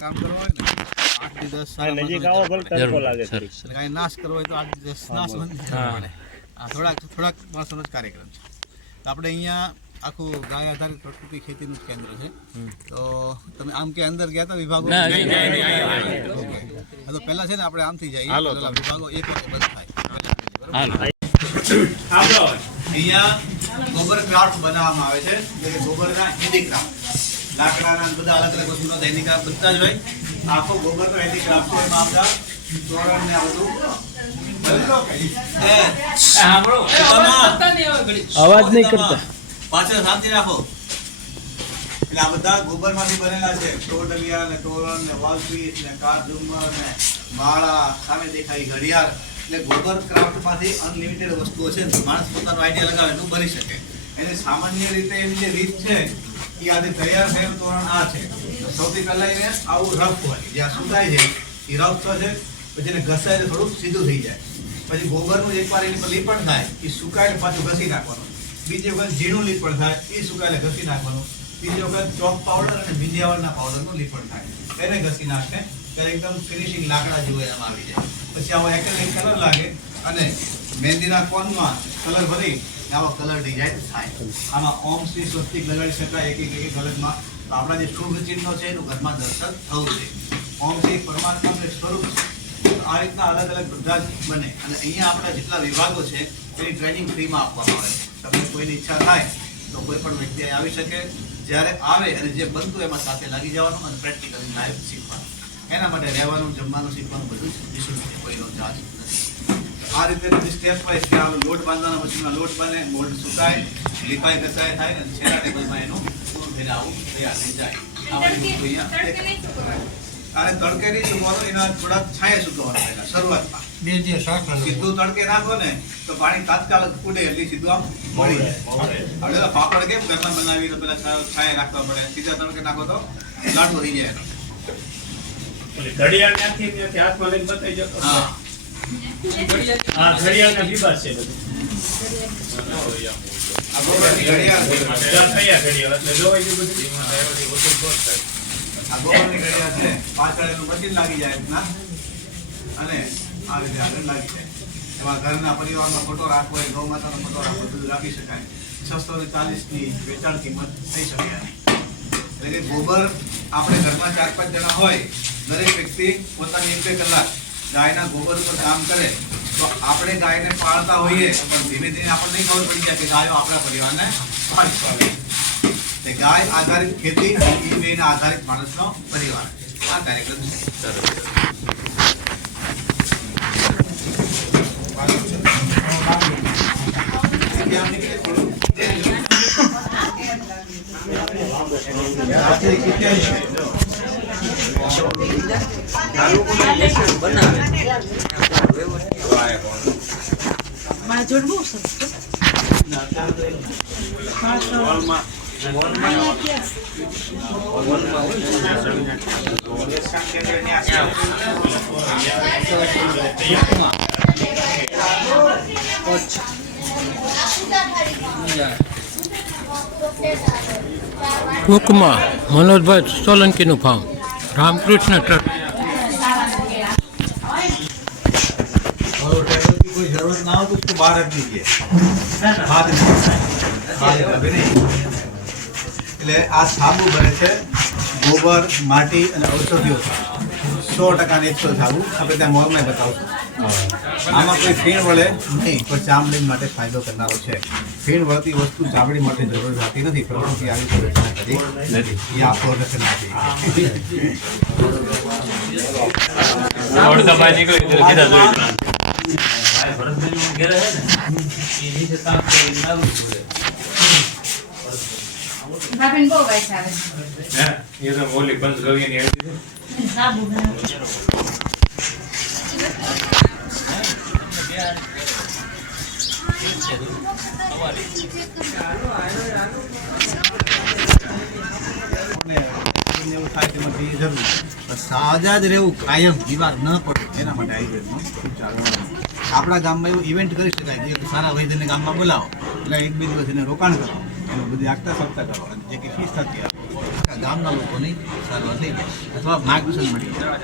કામ કરવું હોય ને 8 થી 10 સારા નજીક આવો ભલે તડકો લાગે છે એટલે કાંઈ નાશ કરવો હોય તો 8 થી 10 નાશ બંધ પડે. આ થોડાક માણસોનો જ કાર્યક્રમ છે. તો આપણે અહીંયા આખું ગાય આધારિત પ્રકૃતિ ખેતીનું જ કેન્દ્ર છે. તો તમે આમ કે અંદર ગયા હતા વિભાગો? તો પહેલા છે ને આપણે આમથી જઈએ, વિભાગો એક વખત બંધ થાય. અહીંયા ગોબર ક્રાફ્ટ બનાવવામાં આવે છે, એટલે ગોબરના હેન્ડીક્રાફ્ટ, લાકડાના બધા અલગ અલગ વસ્તુના હેન્ડીક્રાફ્ટ બધા જ હોય. આખો ગોબરનો હેન્ડીક્રાફ્ટ છે. એમાં બધા તોરણ ને આ બધું અવાજ નહીં કરતા, પાછળ શાંતિ રાખો. એટલે આ બધા ગોબરમાંથી બનેલા છે. ટોડલિયા ને તોરણ ને વોલપીસ ને કાર ઝુમ્મર ને માળા, સામે દેખાય ઘડિયાળ. એટલે ગોબર ક્રાફ્ટમાંથી અનલિમિટેડ વસ્તુઓ છે. માણસ પોતાનો આઈડિયા લગાવે તો બની શકે. એને સામાન્ય રીતે એની જે રીત છે એ આજે તૈયાર થયેલું તોરણ આ છે. સૌથી પહેલા એને આવું રફ હોય, જ્યાં સુકાય છે એ રફ થશે, પછી એને ઘસાય તો થોડુંક સીધું થઈ જાય. પછી ગોબરનું એકવાર એની પર લીપણ થાય એ સુકાઈને પાછું ઘસી નાખવાનું. બીજી વખત ઝીણું લીપણ થાય એ સુકાઈને ઘસી નાખવાનું. ત્રીજી વખત ચોક પાવડર અને વિંધ્યાવળના પાવડરનું લીપણ થાય એને ઘસી નાખે ત્યારે એકદમ ફિનિશિંગ લાકડા જેવું એનામાં આવી જાય. પછી આવો એક્રેલિક કલર લાગે અને મહેંદીના કોનમાં કલર ભરી આવો કલર ડિઝાઇન થાય. આમાં ઓમ શ્રી સ્વસ્તિક લગાડી શકાય એક કલરમાં. તો આપણા જે શુભ ચિહ્નો છે એનું ઘરમાં દર્શન થવું જોઈએ. ઓમ શ્રી પરમાત્માનું સ્વરૂપ છે. આ રીતના અલગ અલગ બધા જ બને. અને અહીંયા આપણા જેટલા વિભાગો છે એની ટ્રેનિંગ ફ્રીમાં આપવામાં આવે છે. તમને કોઈની ઈચ્છા થાય તો કોઈ પણ વ્યક્તિ આવી શકે. જ્યારે આવે અને જે બનતું એમાં સાથે લાગી જવાનું અને પ્રેક્ટિકલી લાઈવ શીખવાનું. એના માટે રહેવાનું, જમવાનું, શીખવાનું બધું જ નિઃશુલ્ક છે, કોઈનો ચાર્જ નથી. આ રીતે બધી સ્ટેપ વાઇઝ કે લોટ બાંધવાના મશીનમાં લોટ બને, મોલ્ડ સુકાય, લીપાઈ ઘસાય થાય અને છેલ્લા ટેબલમાં એનું પૂરું થઈને આવું તૈયાર થઈ જાય. અને તડકે નહીં સુકવાનું, એના થોડાક છાંયે સુકવવાનું પહેલા શરૂઆતમાં. સીધું તડકે નાખો ને તો પાણી તાત્કાલિક ઉડે એટલે સીધું આમ મળી જાય. હવે પાપડ કેમ ઘરમાં બનાવીને પેલા છાંયે રાખવા પડે, સીધા તડકે નાખો તો લાડુ થઈ જાય. ઘડિયાળ નાખી ત્યાંથી હાથમાં લઈને બતાવી જતો. હા, ઘડિયાળના વિભાગ છે બધું. આ ગોબરની ઘડિયાળ છે. પાછળ એનું મશીન લાગી જાય અને આ રીતે આગળ લાગી જાય. એમાં ઘરના પરિવારનો ફોટો રાખવો હોય, ગૌ માતાનો ફોટો રાખવો, બધું રાખી શકાય. 640ની વેચાણ કિંમત થઈ શકે. એટલે કે ગોબર આપણે ઘરમાં 4-5 જણા હોય, દરેક વ્યક્તિ પોતાની 1-2 કલાક ગાયના ગોબર ઉપર કામ કરે તો આપણે ગાયને પાળતા હોઈએ પણ ધીમે ધીમે આપણને ખબર પડી જાય કે ગાયો આપણા પરિવારને પાળે. ગાય આધારિત ખેતી, એ બેના આધારિત માણસનો પરિવાર. આ કાર્યક્રમ છે. ટૂંકમાં મનોજભાઈ સોલંકીનું ફાર્મ, રામકૃષ્ણ ટ્રસ્ટ. કોઈ જરૂરત ના હોય તો બહાર જ દીજીએ. એટલે આ સાબુ બને છે ગોબર, માટી અને ઔષધિઓ. 100% નેચરલ સાબુ આપણે ત્યાં મોલમાં બતાવશું. આમાં કોઈ ફીણ વળે નહીં, પણ ચામડી માટે ફાયદો કરનારો છે. ફીણ વળતી વસ્તુ ચામડી માટે જરૂર રહેતી નથી. પ્રકૃતિ આવી કોઈ રચના કરી નથી. એ આપણો રચના છે. સાજા જ રહેવું, કાયમ બીમાર ન પડે એના માટે આયુર્વેદનો આપણા ગામમાં એવું ઇવેન્ટ કરી શકાય કે સારા વૈદ્યને ગામમાં બોલાવો એટલે 1-2 દિવસ એને રોકાણ કરો, એનું બધી આગતા સપ્તાહ કરો અને જે કંઈ ફીસ થતી ગામના લોકોની સારવાર થઈ જાય અથવા માર્ગદર્શન મળી જાય.